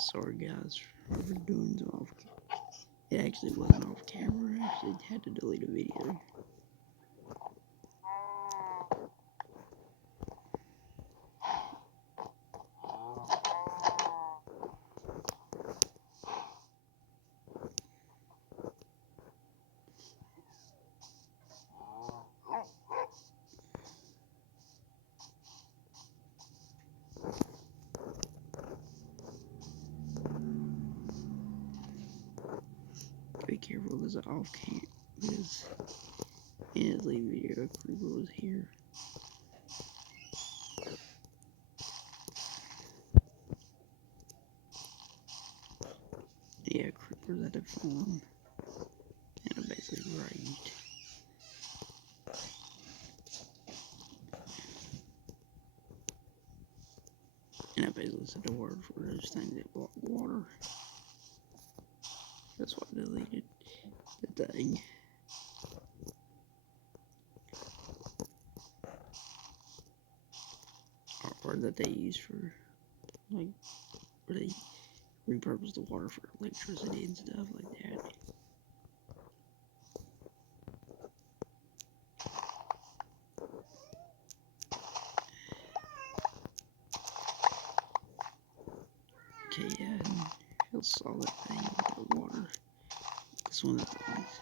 Sorry guys for doing this off. It actually wasn't off camera. I actually had to delete a video. Be careful, there's an off cam because in his lead video, a creeper was here. Yeah, creepers at a farm, and I basically raged. And I basically said the word for those things that block water. That's why I deleted the thing. Or that they use for, like, where they repurpose the water for electricity and stuff like that. Okay, yeah, and he'll saw that thing with the water. This one of the things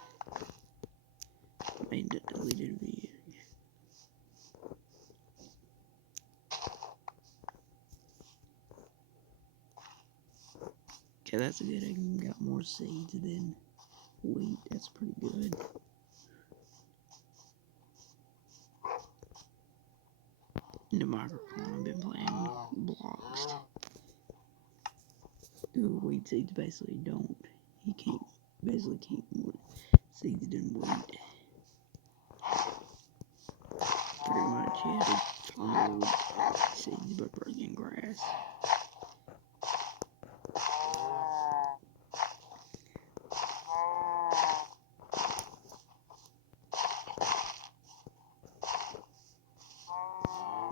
made the deleted video. Okay, that's a good egg. Got more seeds than wheat. That's pretty good. In the microphone, I've been playing blocks. Ooh, wheat seeds basically don't. You can't basically keep more seeds than wheat. Pretty much, you have to follow seeds by breaking grass.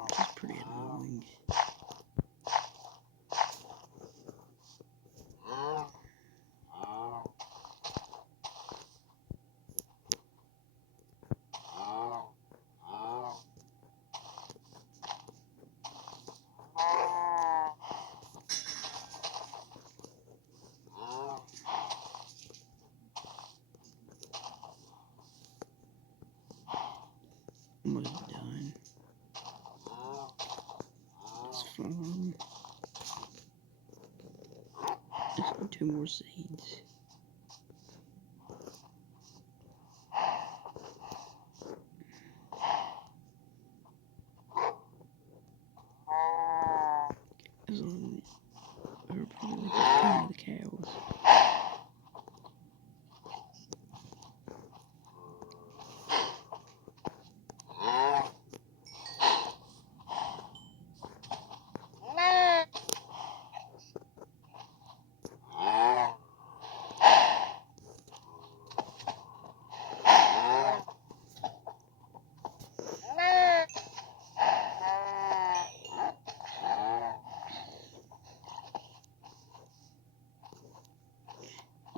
Which is pretty annoying. Almost done. This farm. Just need 2 more seeds. As long as we're probably like the cows.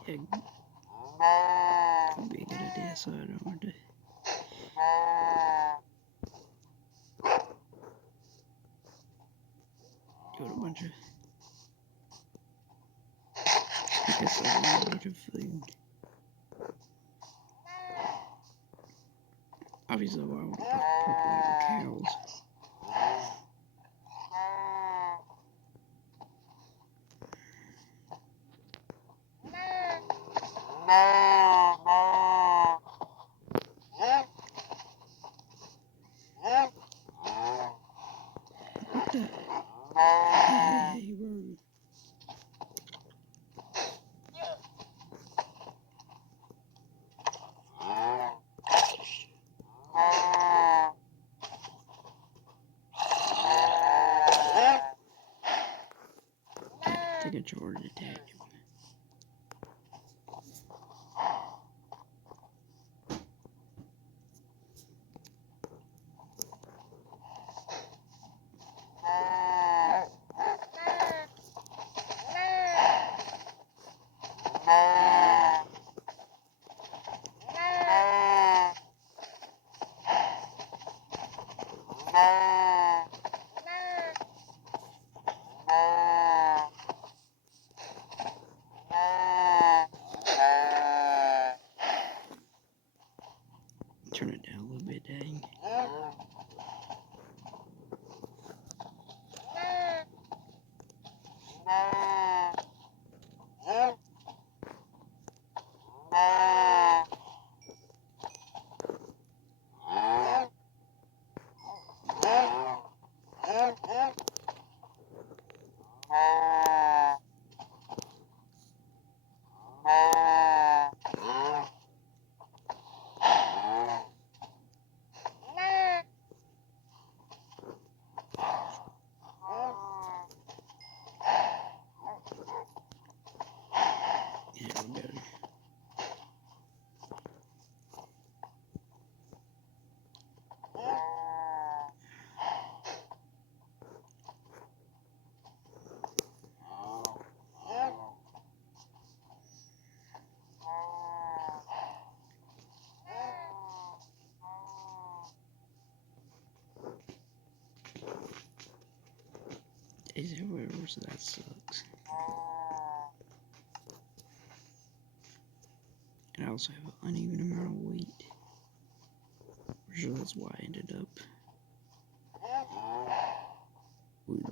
Yeah, could be a good idea, so I don't want to. Got a bunch of. I guess I got a bunch of food. Obviously, I want to populate with cows. What the? Hey, bro. Take a charge attack. Turn it down a little bit, dang. There we go. Is everywhere, so that sucks. And I also have an uneven amount of weight. I'm sure that's why I ended up with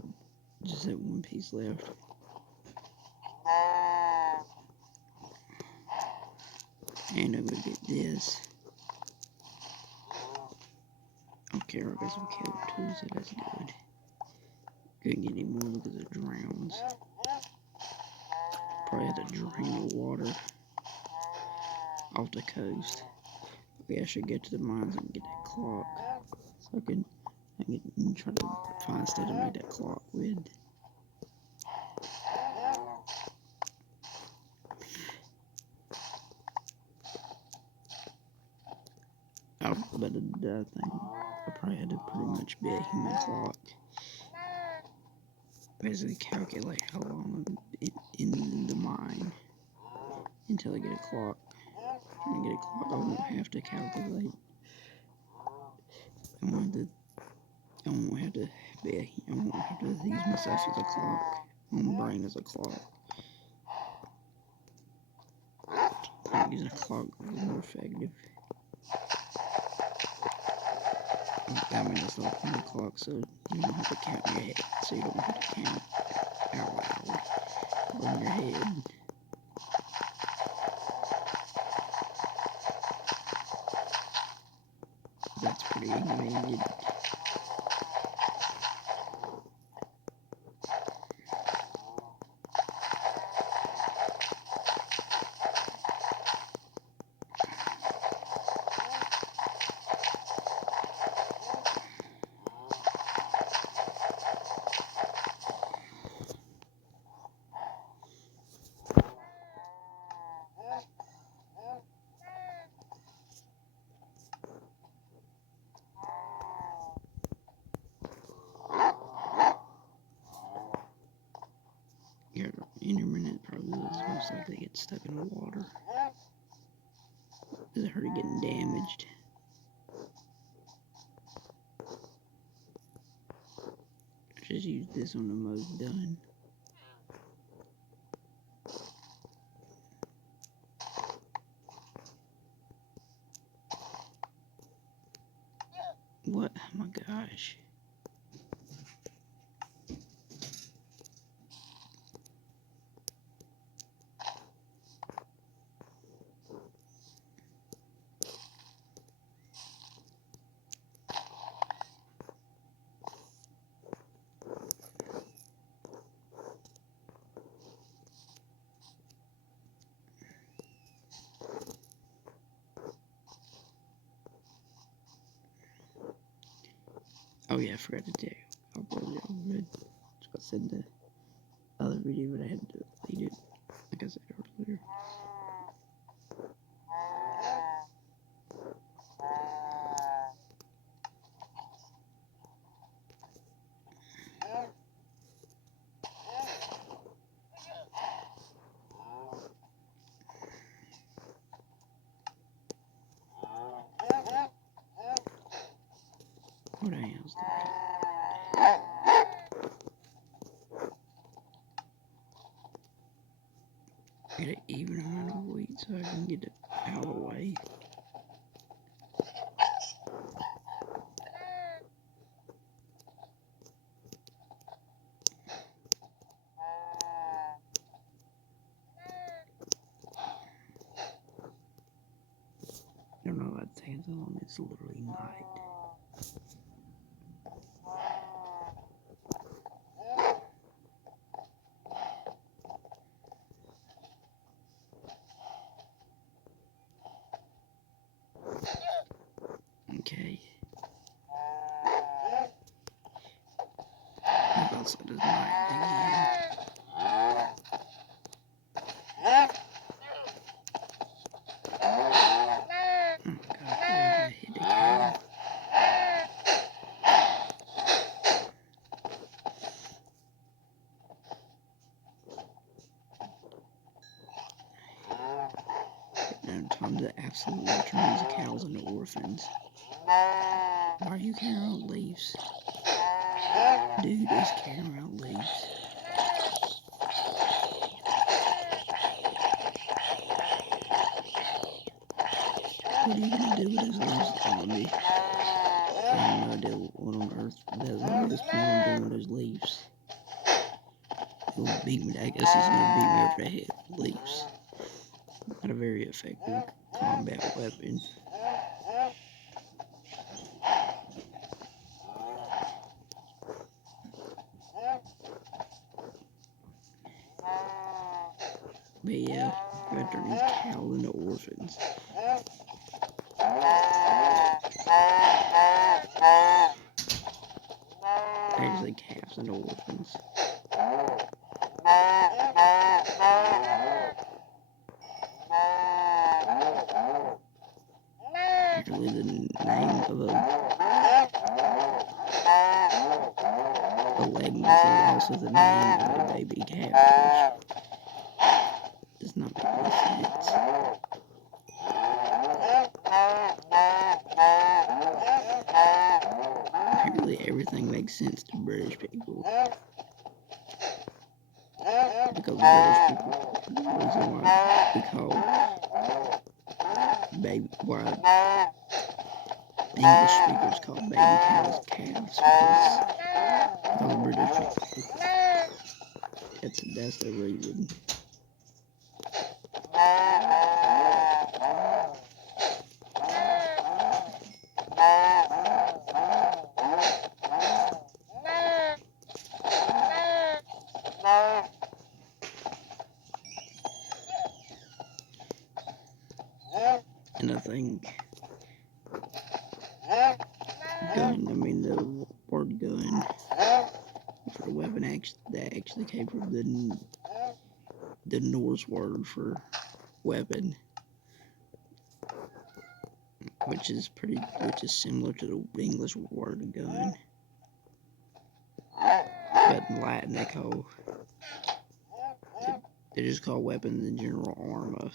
just that one piece left. And I'm gonna get this. Okay, I got some kelp too, so that's good. Couldn't get any more because it drowns. Probably have to drain the water off the coast. Okay, I should get to the mines and get that clock. So I can try to find stuff to make that clock with. But I think I probably had to pretty much be a human clock. Basically calculate how long I'm in the mine until I get a clock. When I get a clock, I won't have to calculate. I won't have to use myself as a clock. My brain as a clock. I think using a clock is more effective. I mean, it's not a clock, so you don't have to count in your head. So you don't have to count out loud or in your head. That's pretty inconvenient. Your intermittent probably is most likely get stuck in the water. Does it hurt it getting damaged? Just use this on the most done. What? Oh my gosh. Oh yeah, I forgot to tell you. I'll probably read. So I said in the other video, but I had to delete it, like I said earlier. What else? Get an even amount of wheat so I can get it out of the way. I don't know about fans on, it's literally night. Okay. Maybe outside is night again. Oh my god, I hit a cow. Now time to absolutely turn these cows into orphans. Why are you carrying around leaves? Dude is carrying around leaves. What are you gonna do with those leaves on me? I have no idea what on earth that zombie was planning on doing with those leaves. He'll beat me. I guess he's gonna beat me over the head with leaves. Not a very effective combat weapon. But yeah, I gotta turn these cows into orphans. Actually, calves into orphans. Actually, the name of a leg muscle is also the name of a baby calf, which does not make any sense. Apparently, everything makes sense to British people. Because British people, the reason why we call baby, why English speakers call baby cows calves, because British people. That's the reason. And I think gun, I mean the word gun for the weapon that actually came from the Norse word for weapon, which is similar to the English word gun, but in Latin they just call weapons in general armor.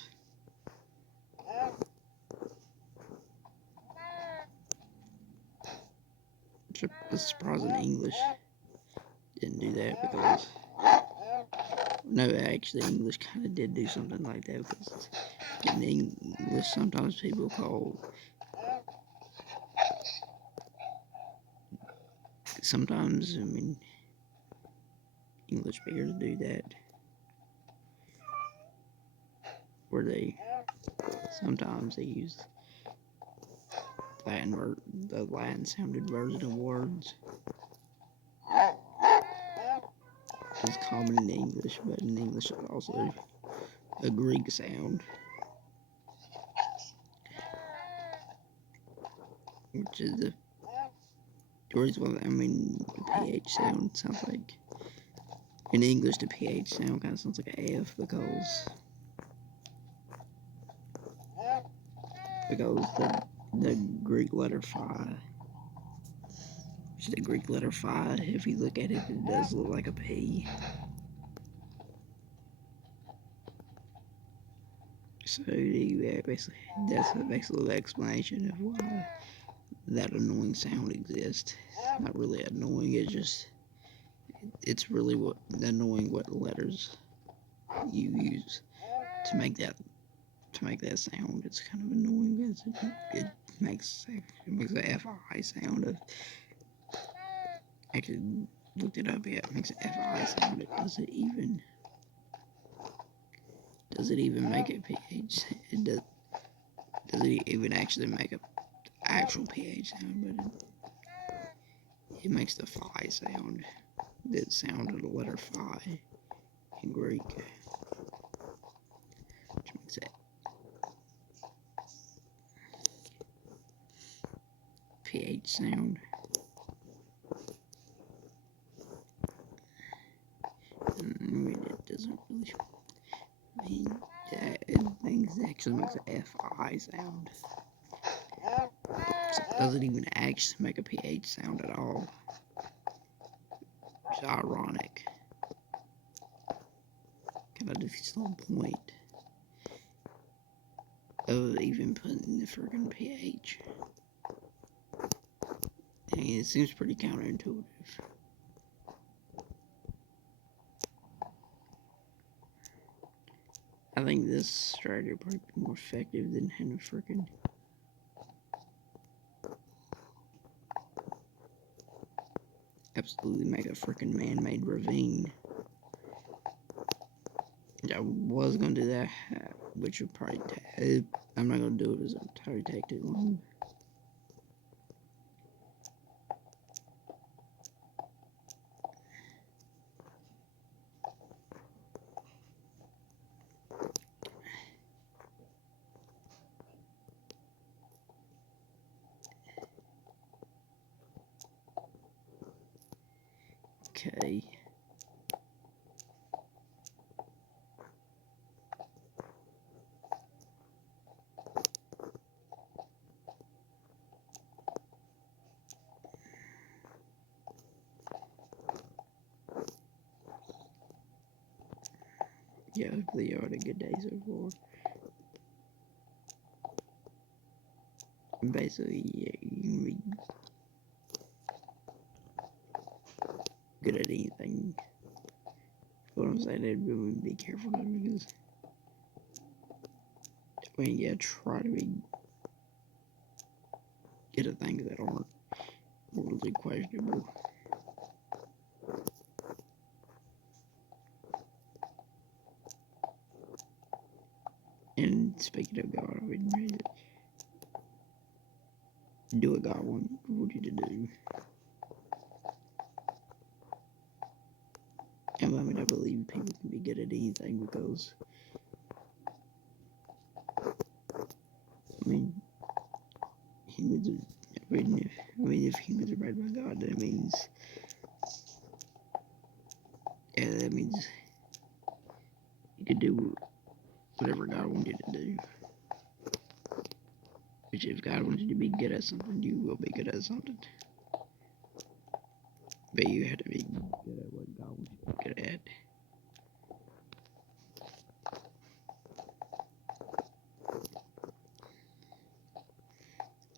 It's surprising English didn't do that, because no, actually English kind of did do something like that, because in English sometimes people call, sometimes, I mean, English speakers do that, where sometimes they use the Latin sounded version of words. It's common in English, but in English it's also a Greek sound, which is the reason, I mean, the PH sound sounds like, in English the PH sound kind of sounds like an F, because the Greek letter phi, which is the Greek letter phi, if you look at it, it does look like a P. So yeah, basically, that's basically the explanation of why that annoying sound exists. It's not really annoying, it's really annoying what letters you use to make that sound. It's kind of annoying because it makes an FI sound. Actually looked it up. Yeah, it makes an FI sound. It doesn't even make a PH. Doesn't even actually make a actual PH sound, but it makes the phi sound. The sound of the letter phi in Greek, which makes it PH sound. I mean, it doesn't really. I mean, it actually makes an FI sound. So it doesn't even actually make a PH sound at all. It's ironic. Kind of defeats the whole point of even putting the friggin' PH. And it seems pretty counterintuitive. I think this strategy would probably be more effective than having a freaking absolutely make a freaking man-made ravine. I was gonna do that, which would probably I'm not gonna do it as it would probably take too long. Okay. Yeah, hopefully you had a good day so far. Basically, yeah, you can be good at anything. What I'm saying, I'd really be careful though, because I mean, yeah, try to be good at things that aren't really questionable. And speaking of God, I mean, do what God wants you to do. And I mean, I believe people can be good at anything because, I mean, humans are, if humans are made by God, that means, yeah, that means you can do whatever God wants you to do. Which, if God wants you to be good at something, you will be good at something. But you have to be good at what God wants you to be good at.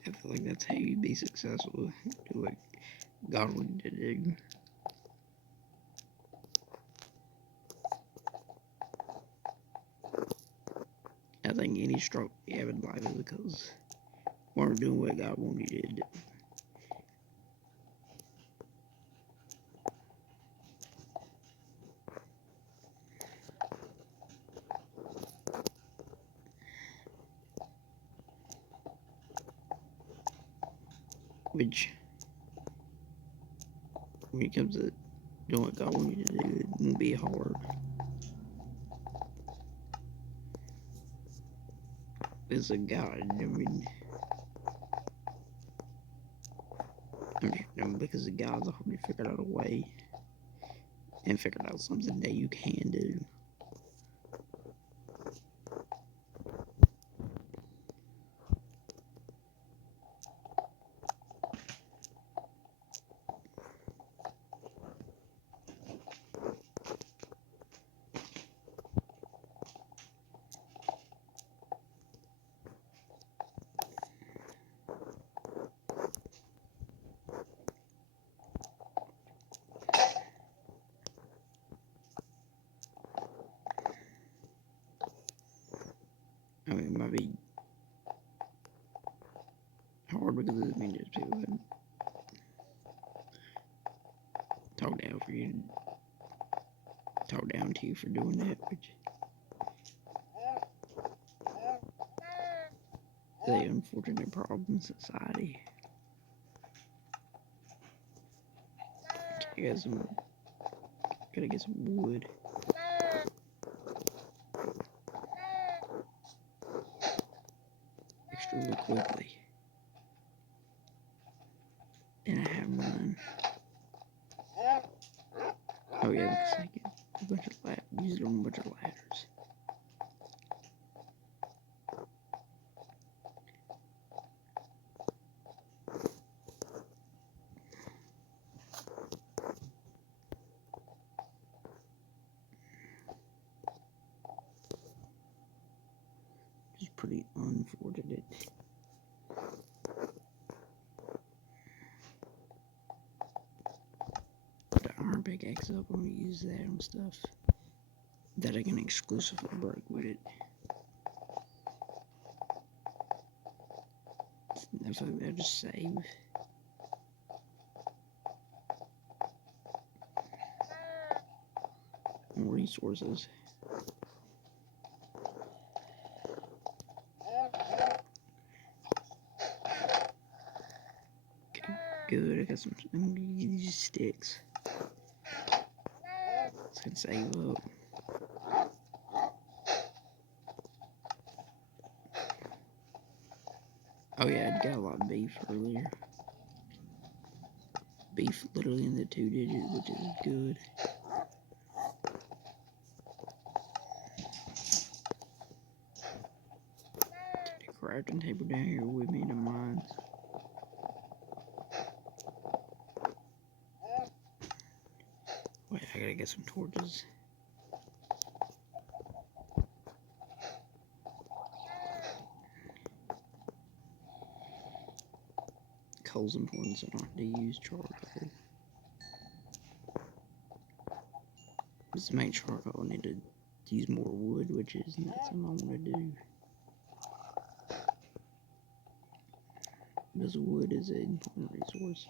I feel like that's how you be successful. Do what God wants you to do. I think any struggle you have in life is because you aren't doing what God wants you to do. Which, when it comes to doing what God wants you to do, it won't be hard. It's a God, I mean, because the God's already figured out a way and figured out something that you can do. talk down for you. Talk down to you for doing that, which is an unfortunate problem in society. Gotta get some wood. Extremely quickly. And I have none. Oh yeah, because I get a bunch of use it on a bunch of ladders. Which is pretty unfortunate. The iron pickaxe up, I'm gonna use that on stuff that I can exclusively break with it. If I just save. More resources. Okay, good. I got some. I'm gonna use these sticks. It's gonna save up. Oh yeah, I got a lot of beef earlier. Beef literally in the 2 digits, which is good. Take the crafting table down here with me to mine. Wait, I gotta get some torches. Coal's important, so I don't have to use charcoal. Just to make charcoal, I need to use more wood, which is not something I want to do. Because wood is an important resource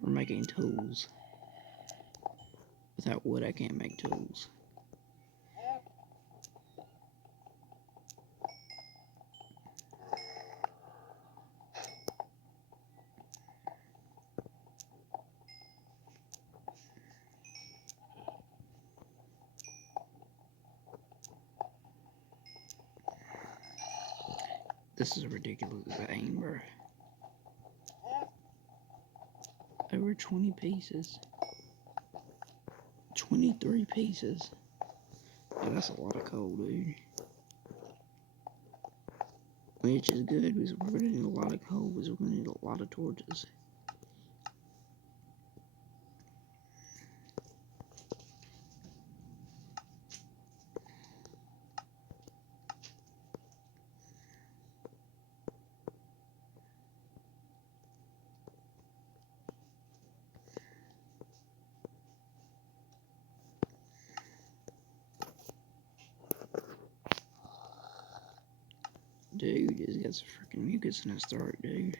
for making tools. Without wood, I can't make tools. This is a ridiculous vein, bro. Over 20 pieces. 23 pieces. Yeah, that's a lot of coal, dude. Which is good, because we're gonna need a lot of coal, because we're gonna need a lot of torches. Dude, he's got some freaking mucus in his throat, dude.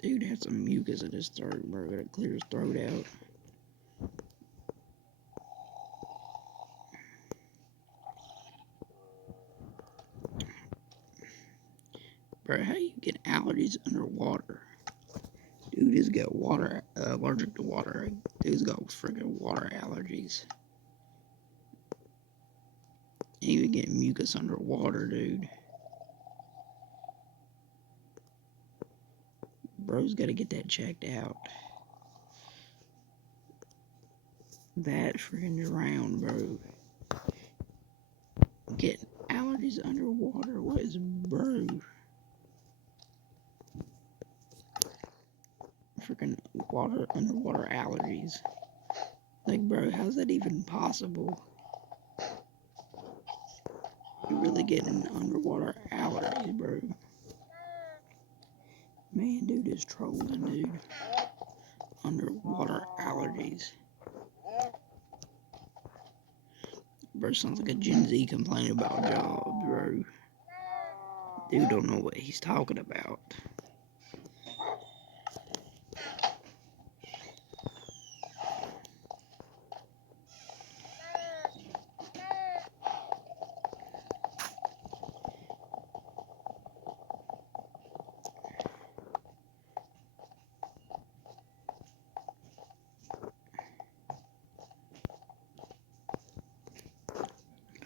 Dude has some mucus in his throat, bro. Gotta clear his throat out. Bro, how you get allergies underwater? Dude has got water, allergic to water. Dude's got freaking water allergies. You even get mucus underwater, dude. Bro's gotta get that checked out. That freaking around, bro. Getting allergies underwater. What is bro? Freaking underwater allergies. Like, bro, how's that even possible? You're really getting underwater allergies, bro. Man, dude is trolling, dude. Underwater allergies. Bro sounds like a Gen Z complaining about jobs, bro. Dude don't know what he's talking about.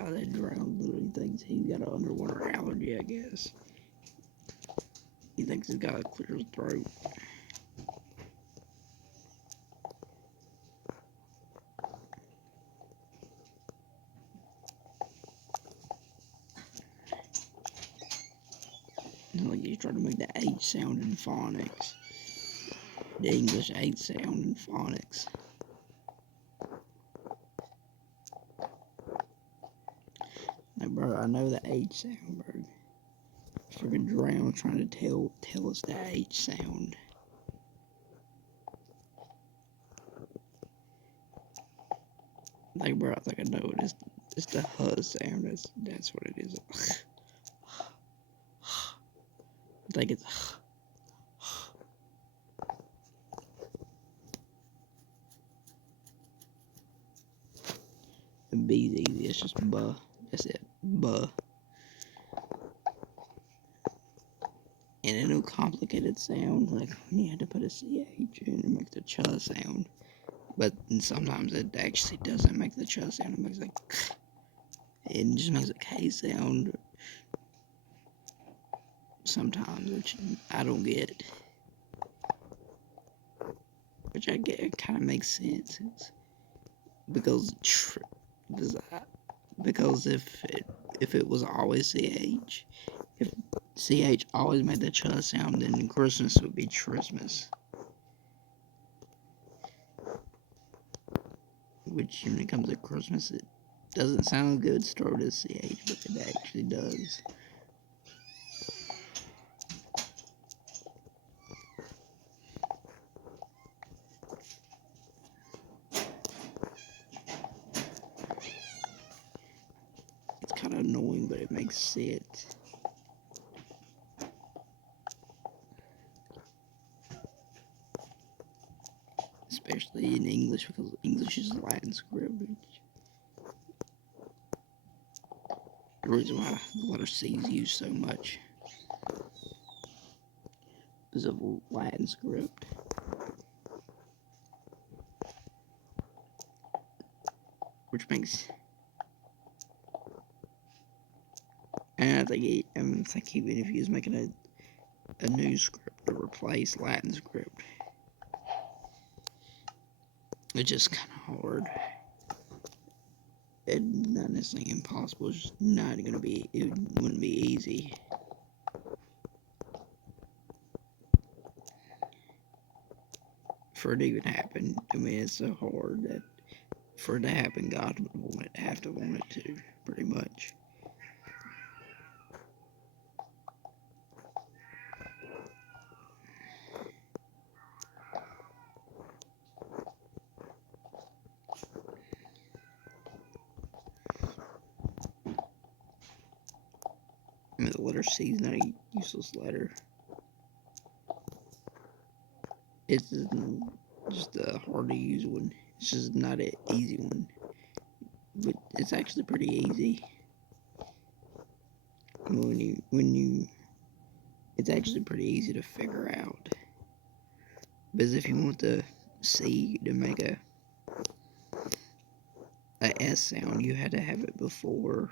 guy that drowned literally thinks he's got an underwater allergy, I guess. He thinks he's got to clear his throat. Like he's trying to make the H sound in phonics. The English H sound in phonics. Like, bro, I know the H sound, bro. Freaking drown trying to tell us the H sound. Like, bro, I think I know it. It's the H sound. That's what it is. I think it's. The B's easy. It's just buh. That's it. Buh. And a no complicated sound, like when you had to put a CH in to make the ch sound. But sometimes it actually doesn't make the ch sound. It makes like. It just makes a K sound. Sometimes, which I don't get. Which I get, it kind of makes sense. Because if it was always CH, if CH always made the ch sound, then Christmas would be Christmas. Which, when it comes to Christmas, it doesn't sound good started as CH, but it actually does. It's kind of annoying, but it makes sense. Especially in English, because English is Latin script. The reason why the letter C is used so much is of Latin script. Which makes... And I think even if he was making a new script to replace Latin script, it's just kind of hard. It's not necessarily impossible, it's just not gonna be, it wouldn't be easy. For it to even happen, I mean, it's so hard that for it to happen, God would have to want it to, pretty much. I mean, the letter C is not a useless letter. It's just a hard to use one. It's just not an easy one. But it's actually pretty easy. It's actually pretty easy to figure out. Because if you want the C to make a S sound, you had to have it before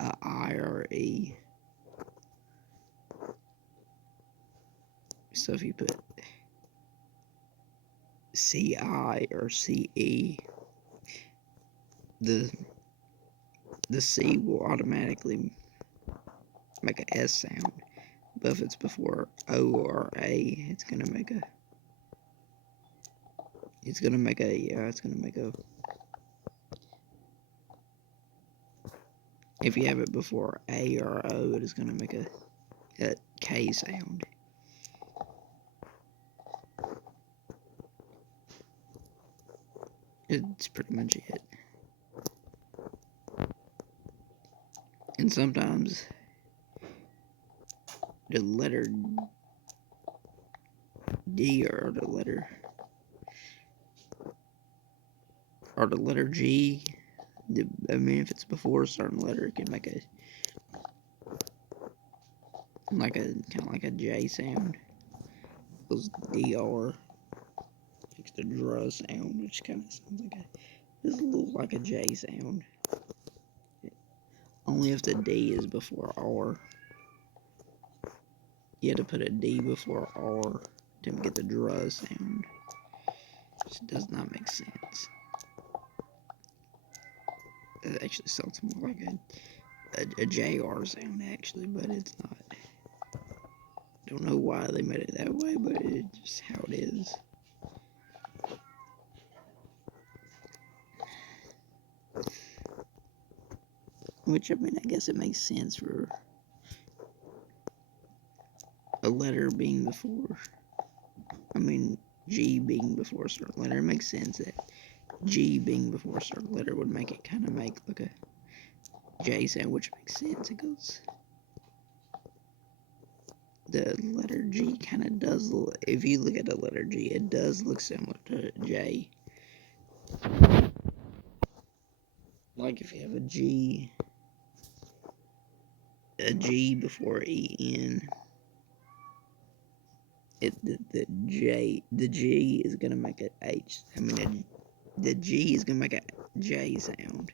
a I or E. So if you put CI or CE, the C will automatically make a S sound. But if it's before O or A, it's gonna make a if you have it before A or O, it is gonna make a K sound. It's pretty much it. And sometimes the letter D or the letter G, I mean, if it's before a certain letter, it can make a kind of like a J sound. Because DR makes the dr sound, which kind of sounds like it's a little like a J sound. only if the D is before R. You have to put a D before R to get the dr sound, which does not make sense. It actually sounds more like a JR sound, actually, but it's not. Don't know why they made it that way, but it's just how it is. Which, I mean, I guess it makes sense for a letter being before, I mean, G being before a certain letter. It makes sense that G being before a certain letter would make it kind of make like a J sound, which makes sense because the letter G kind of does, if you look at the letter G, it does look similar to J. Like if you have a G before EN, the G is gonna make an H. I mean, the G is gonna make a J sound.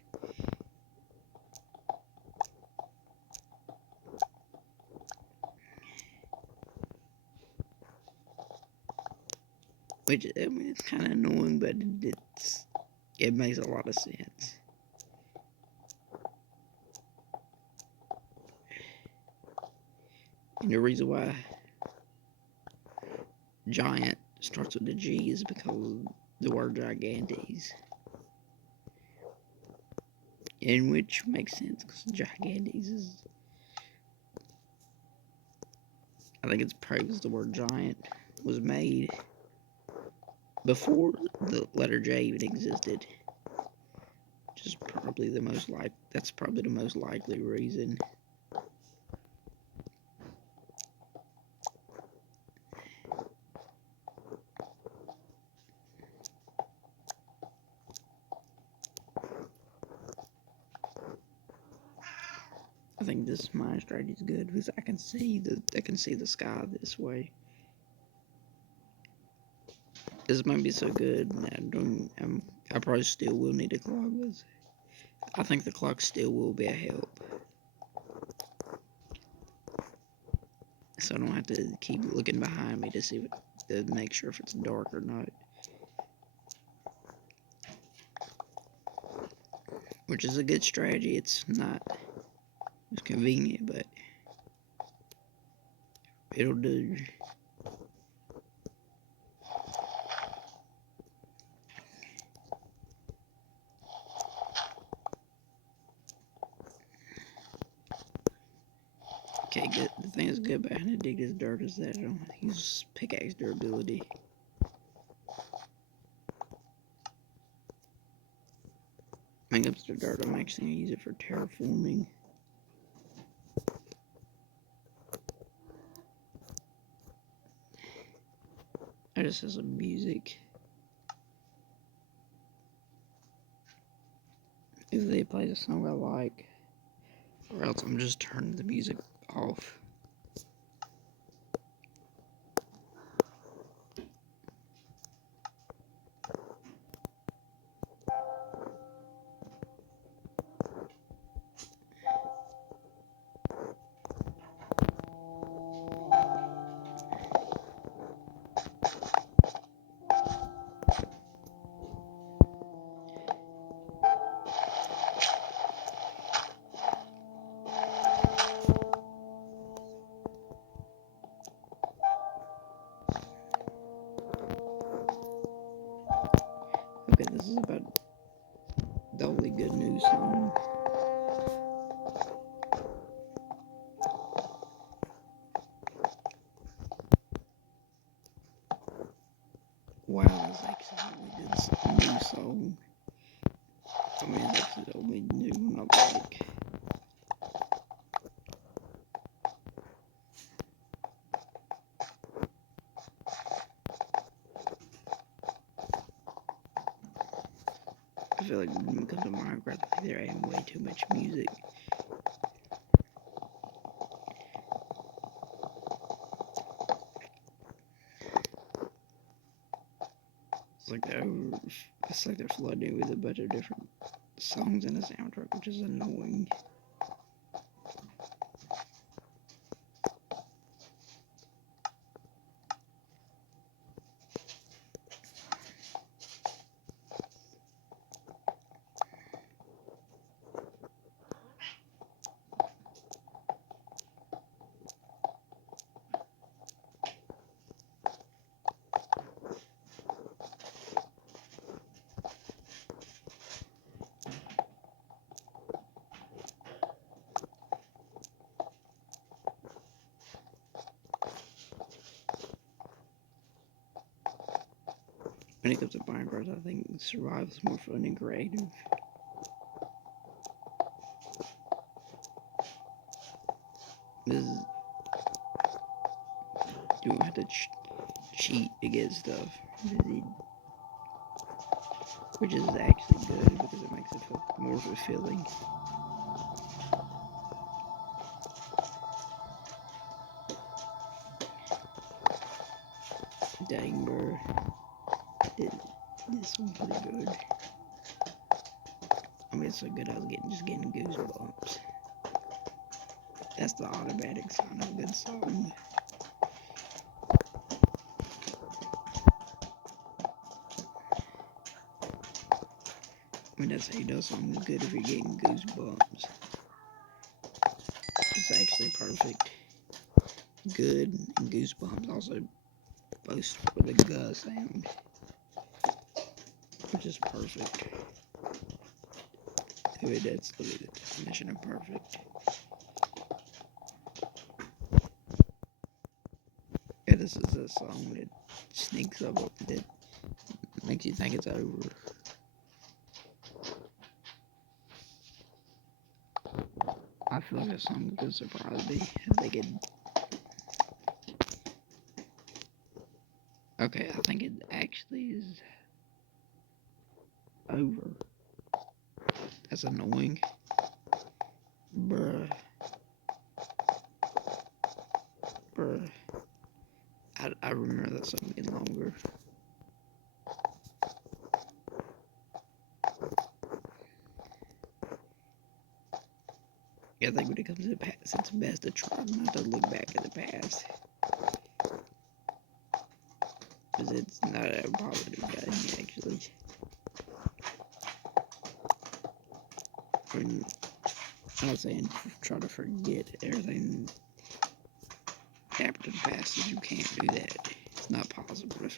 Which, I mean, it's kind of annoying, but it makes a lot of sense. And the reason why giant starts with the G is because of the word gigantes. In which makes sense because gigantes is, I think it's probably because the word giant was made before the letter J even existed. Which is probably that's probably the most likely reason. I think this mine strategy is good because I can see the sky this way. This might be so good. I probably still will need a clock, but I think the clock still will be a help. So I don't have to keep looking behind me to make sure if it's dark or not. Which is a good strategy. It's not as convenient, but it'll do. Okay, good. The thing that's good about having to dig this dirt is that I don't have to use pickaxe durability. Make up the dirt, I'm actually going to use it for terraforming. I just have some music. If they play a song I like, or else I'm just turning the music off. Okay, this is about the only good news song. Wow, that's actually a really good new song. I mean, it's actually the only new one I like. I feel like when it comes to Minecraft, they're adding way too much music. It's like they're flooding with a bunch of different songs in the soundtrack, which is annoying. when it comes to Minecraft, I think survival is more fun than creative. This is, you don't have to cheat to get stuff, which is actually good because it makes it feel more fulfilling. Dang, bro. This one's pretty good. I mean, it's so good I was getting goosebumps. That's the automatic sign of a good song. I mean, that's how you know something's good if you're getting goosebumps. It's actually perfect. Good and goosebumps also both with a G sound, which is perfect. I mean, that's literally the definition of perfect. Yeah, this is a song that sneaks up that makes you think it's over. I feel like this song could surprise me if they could. Okay, I think it actually is over. That's annoying. Bruh. I remember that song getting longer. Yeah, I think when it comes to the past, it's best to try not to look back at the past. Because it's not a positive thing, actually. I'm not saying try to forget everything happened in the past, because you can't do that. It's not possible.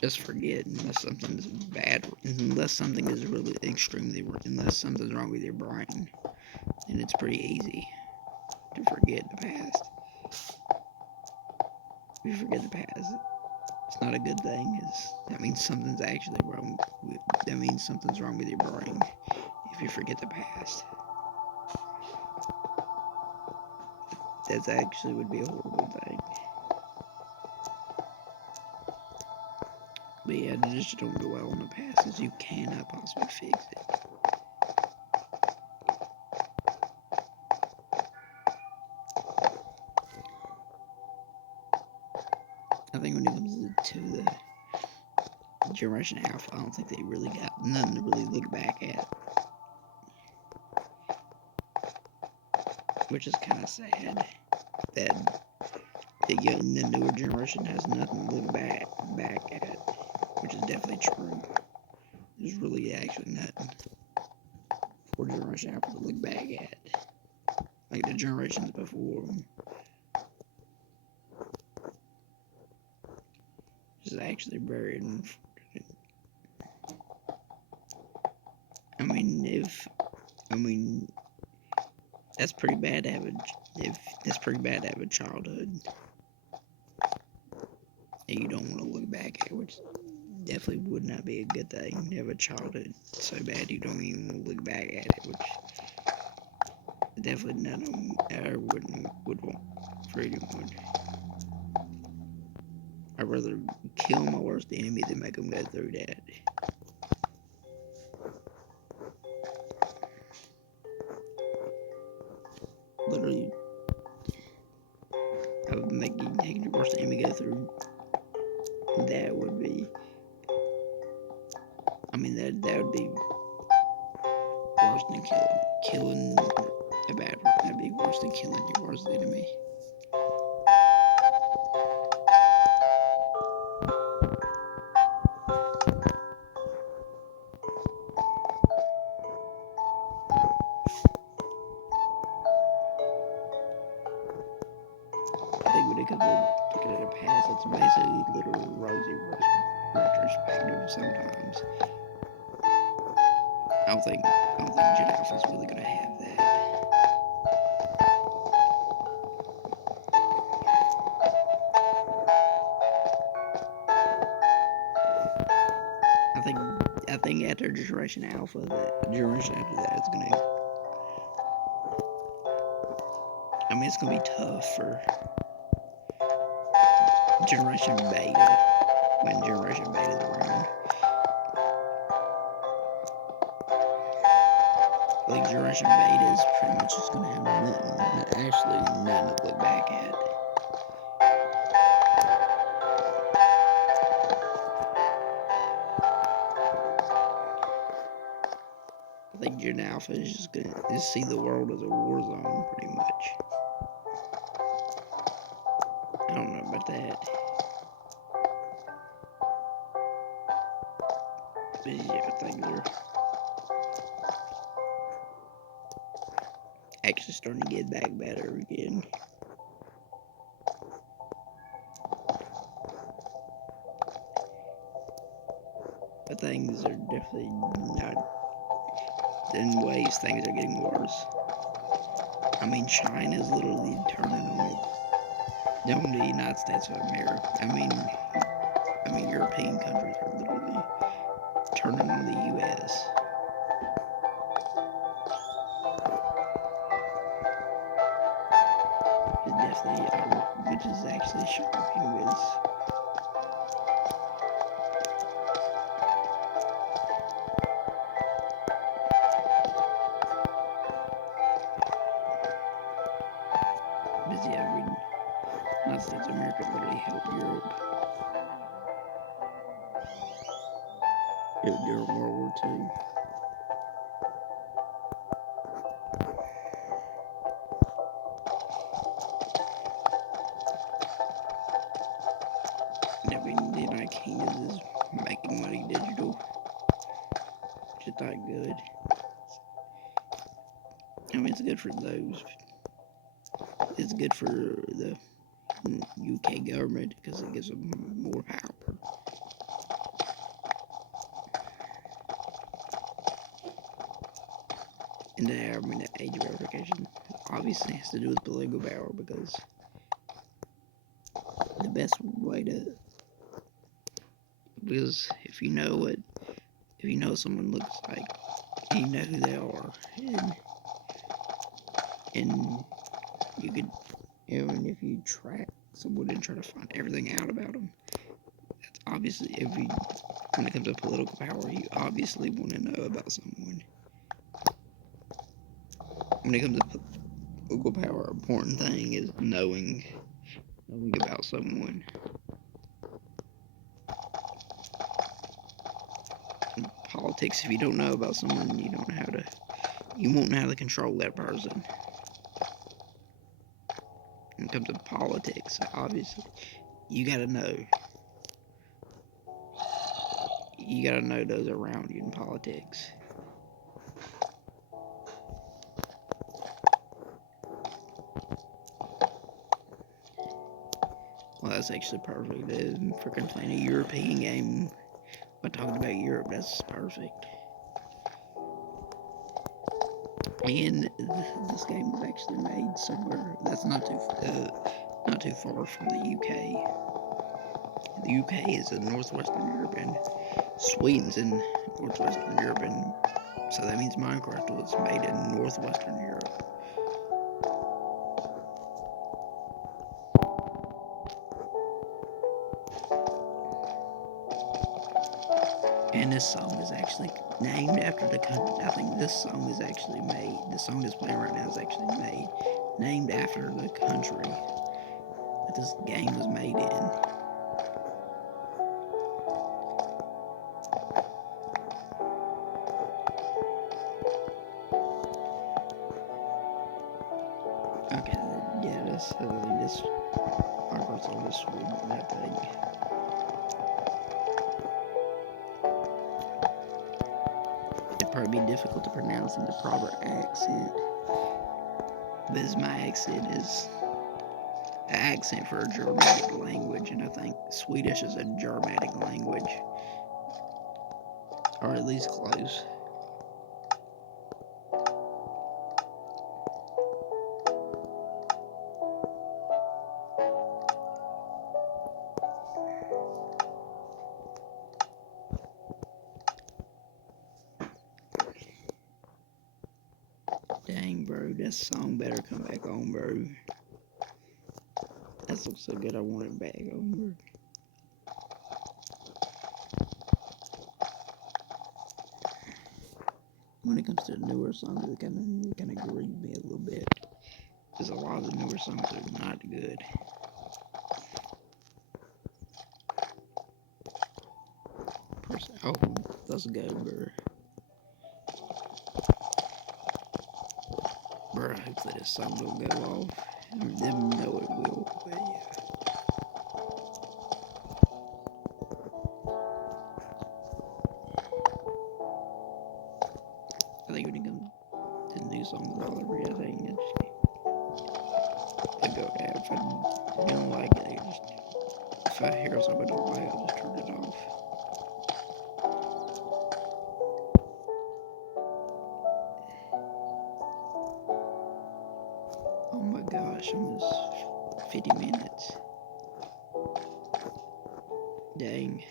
Just forget unless something's bad, unless something is really extremely, unless something's wrong with your brain. And it's pretty easy to forget the past. If you forget the past, it's not a good thing. That means something's actually wrong. That means something's wrong with your brain if you forget the past. That actually would be a horrible thing. But yeah, just don't dwell on the past, because you cannot possibly fix it. I think when it comes to the Generation Alpha, I don't think they really got nothing to really look back at. Which is kind of sad that the newer generation has nothing to look back at, which is definitely true. There's really actually nothing for Generation Alpha to look back at, like the generations before them. Which is actually very unfortunate. I mean, that's pretty bad to have a childhood that you don't want to look back at, which definitely would not be a good thing. To have a childhood so bad you don't even want to look back at it, which definitely none of them ever would want for anyone. I'd rather kill my worst enemy than make them go through that. Literally, I would make your worst enemy go through. That would be. I mean, that would be worse than killing a bad person. That'd be worse than killing your worst enemy. I think when it comes to looking at the past, it's basically literal rosy retrospective sometimes. I don't think Gen Alpha's really gonna have that. think after Generation Alpha, that generation after that is gonna. I mean, it's gonna be tough for Generation Beta when Generation Beta is around. Like Generation Beta is pretty much just gonna have nothing to look back at. I think Gen Alpha is just gonna see the world as a war zone, pretty much. I don't know about that. But yeah, I think they're actually starting to get back better again. But things are definitely not. In ways, things are getting worse. I mean, China is literally turning on the United States of America. I mean, European countries are literally turning on the U.S. It definitely, which is actually shocking. Because yeah, United States of America literally helped Europe during World War II. I mean, the United Kingdom is making money digital, which is not good. I mean, it's good for those. It's good for the UK government because it gives them more power. And I mean, the age verification obviously has to do with political power because the best way to, because if you know someone looks like, you know who they are, and you could, even if you track someone and try to find everything out about them, that's obviously, when it comes to political power, you obviously want to know about someone. When it comes to political power, important thing is knowing about someone. In politics, if you don't know about someone, you won't know how to control that person. When it comes to politics, obviously, you gotta know. You gotta know those around you in politics. Well, that's actually perfect. Freaking playing a European game. When talking about Europe, that's perfect. And this game was actually made somewhere that's not too far from the UK. The UK is in northwestern Europe, and Sweden's in northwestern Europe, and so that means Minecraft was made in northwestern Europe. And this song is actually named after the country. I think this song is actually made. The song that's playing right now is actually named after the country that this game was made in. Okay, yeah, I think this Minecraft's on this Sweden, I think. It'd probably be difficult to pronounce in the proper accent, because my accent is an accent for a Germanic language, and I think Swedish is a Germanic language, or at least close. bro. That song better come back on, bro. That looks so good, I want it back on, bro. When it comes to the newer songs, it kind of grieve me a little bit. Because a lot of the newer songs are not good. Oh, let's go, bro. Bro, hopefully this song don't go off. I know it will, but yeah. I think when it comes to the new songs, all over, I think they go out. If I don't like it, if I hear something I don't like, I'll just turn it off. Oh my gosh, almost 50 minutes. Dang.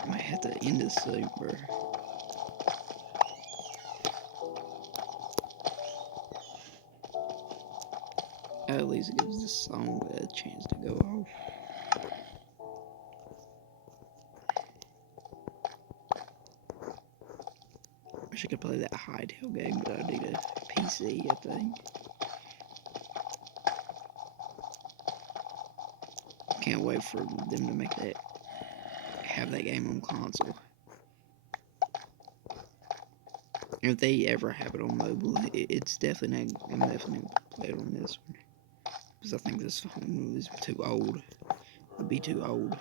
I might have to end this soon, bro. At least it gives this song a chance to go off. I wish I could play that Hightail game, but I need a PC, I think. Can't wait for them to make that, have that game on console. If they ever have it on mobile, it's definitely not, I'm definitely gonna play it on this one. Because I think this phone is too old. Would be too old.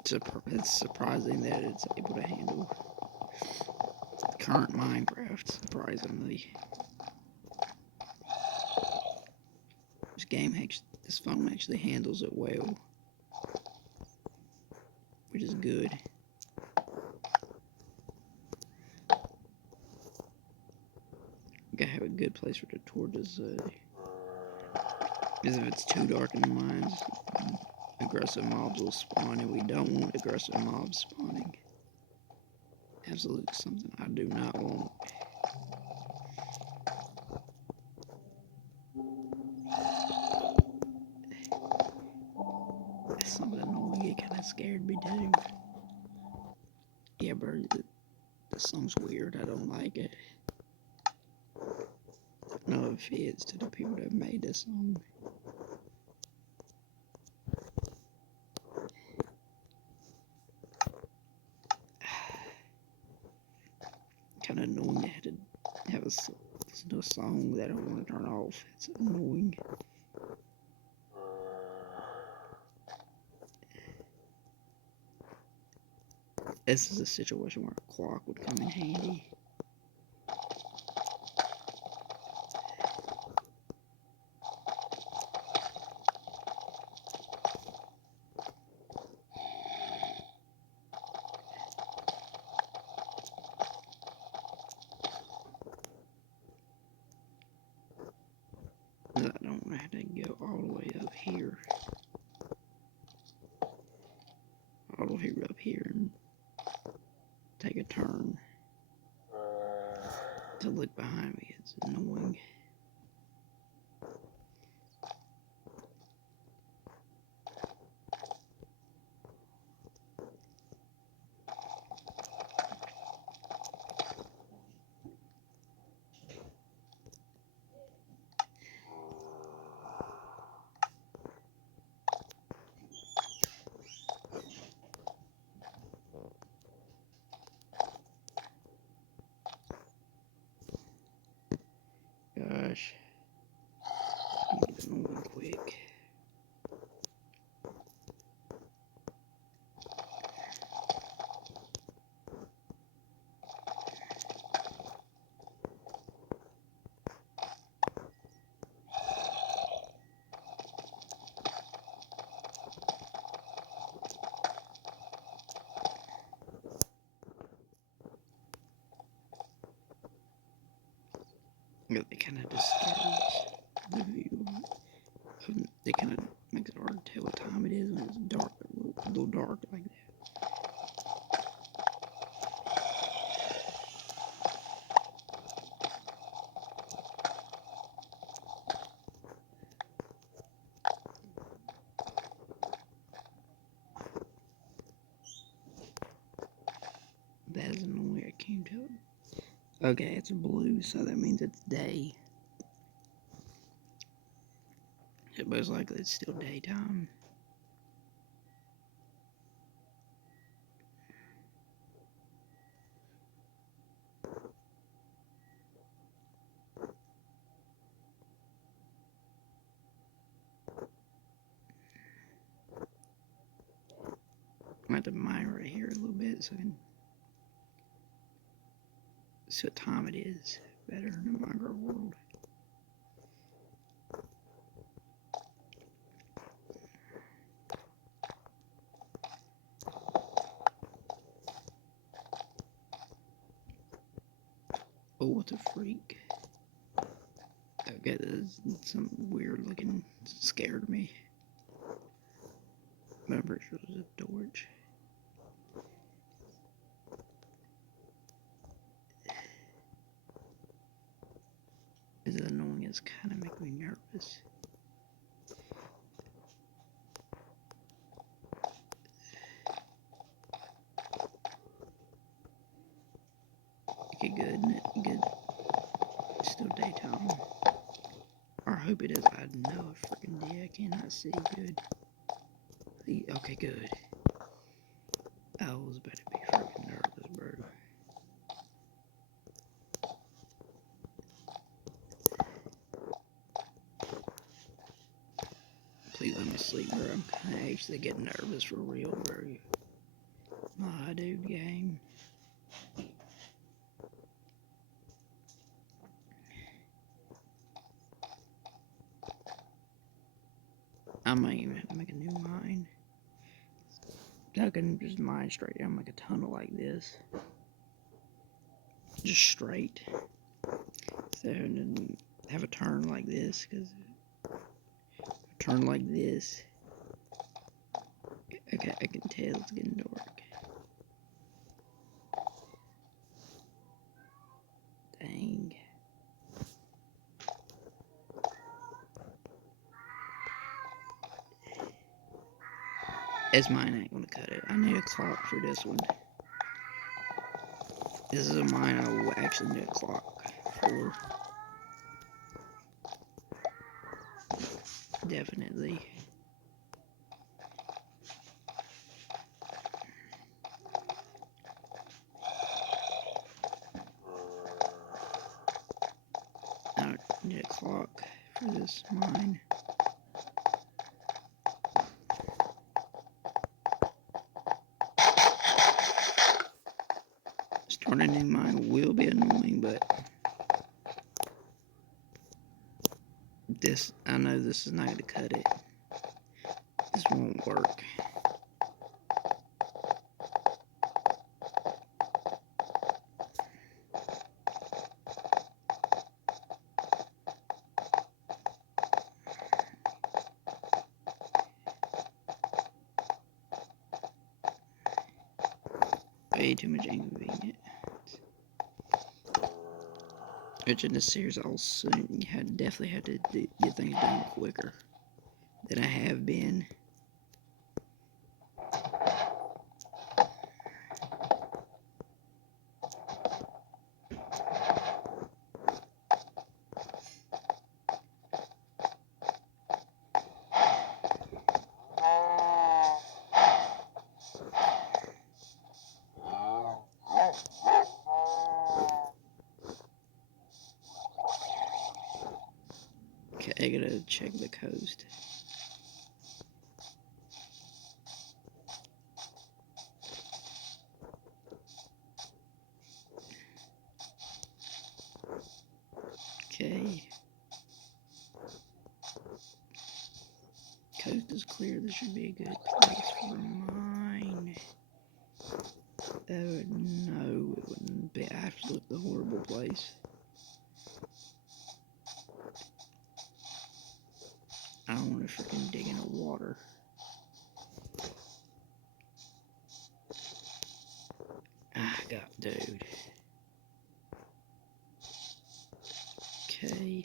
It's surprising that it's able to handle current Minecraft, surprisingly. This phone actually handles it well, which is good. Gotta have a good place for the torches, because if it's too dark in the mines, aggressive mobs will spawn, and we don't want aggressive mobs spawning. Absolutely something I do not want. That's something annoying, it kinda scared me too. Yeah, bro, this song's weird, I don't like it. No offense to the people that made this song. Kind of annoying to have to have listen to a song that I don't want to turn off. It's annoying. This is a situation where a clock would come in handy. I don't have to go all the way up here. All the way up here and take a turn to look behind me. It's annoying. Gosh. Get it on quick. Yeah, they kind of disturbs the view. It kind of makes it hard to tell what time it is when it's dark, a little dark like that. Okay, it's blue, so that means it's day. It most likely it's still daytime. I'm going to mine right here a little bit so I can see what time it is better in the Minecraft world. Oh, what a freak. Okay, there's some weird looking, scared me. But I'm pretty sure it was a torch. It's annoying, it's kind of making me nervous. Okay, good, good. It's still daytime. Or I hope it is. I know I freaking did. I cannot see good. Okay, good. I was about to be freaking nervous, bro. Please let me sleep, bro. I'm kind of actually getting nervous for real, bro. My dude game. I might even have to make a new mine. I can just mine straight down, make a tunnel like this. Just straight. So, and then have a turn like this, because turn like this. Okay, I can tell it's getting dark. Dang. This mine ain't gonna cut it. I need a clock for this one. This is a mine I will actually need a clock for. Definitely. I need a clock for this mine. Starting a new mine will be annoying, but this, I know this is not going to cut it. This won't work. Way too much inconvenience. Which in this series I'll soon definitely have to get things done quicker than I have been. Okay, I gotta check the coast. Okay. Coast is clear. This should be a good place for mine. Oh no, it wouldn't be absolutely a horrible place. I don't want to freaking dig into water. Ah, God, dude. Okay.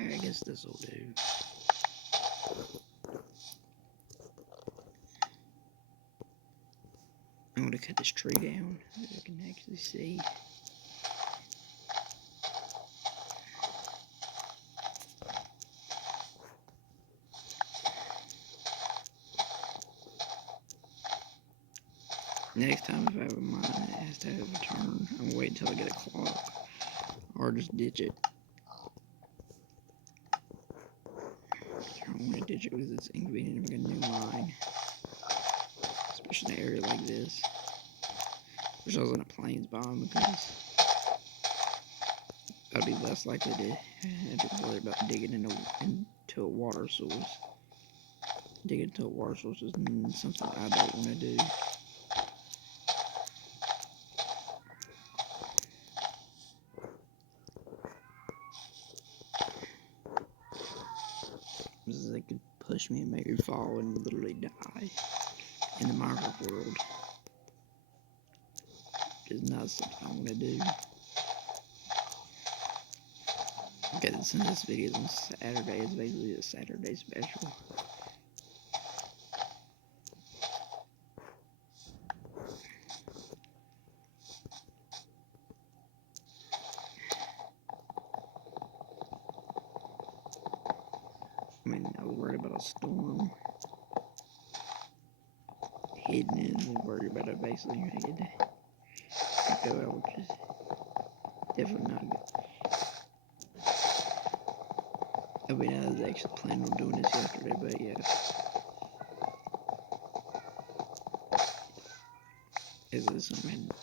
I guess this will do. I'm gonna to cut this tree down so I can actually see. Next time if I have a mine that has to have a turn, I'm gonna wait until I get a clock. Or just ditch it. I don't want to ditch it because it's inconvenient if I get a new mine. Especially in an area like this. Wish I was in a plains biome because I'd be less likely to have to worry about digging into a water source. Digging into a water source is something I don't want to do. Because they could push me and make me fall and literally die in the Minecraft world. Which is not something I want to do. Okay, since this video is on Saturday, it's basically a Saturday special. I mean, I was worried about a storm hitting it. I was worried about it basically making it go out, which is definitely not good. I mean, I was actually planning on doing this yesterday, but yeah.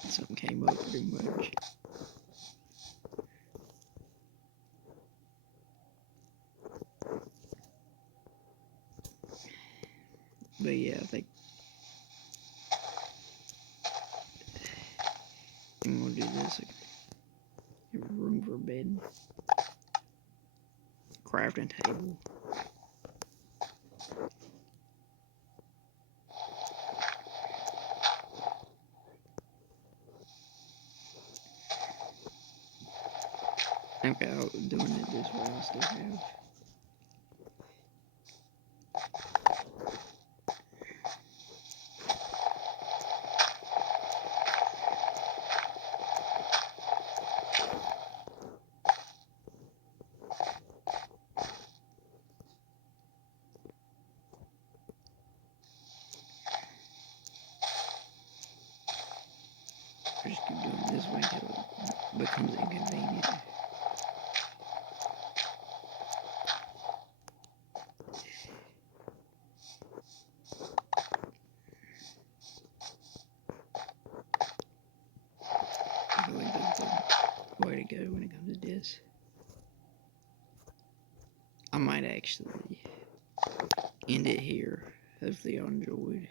Something came up pretty much. But yeah, I think I'm gonna do this. Have room for a bed. Crafting table. Okay, doing it this way, I still have. I just keep doing it this way until it becomes inconvenient. I feel like that's the way to go when it comes to this. I might actually end it here. Hopefully y'all enjoyed.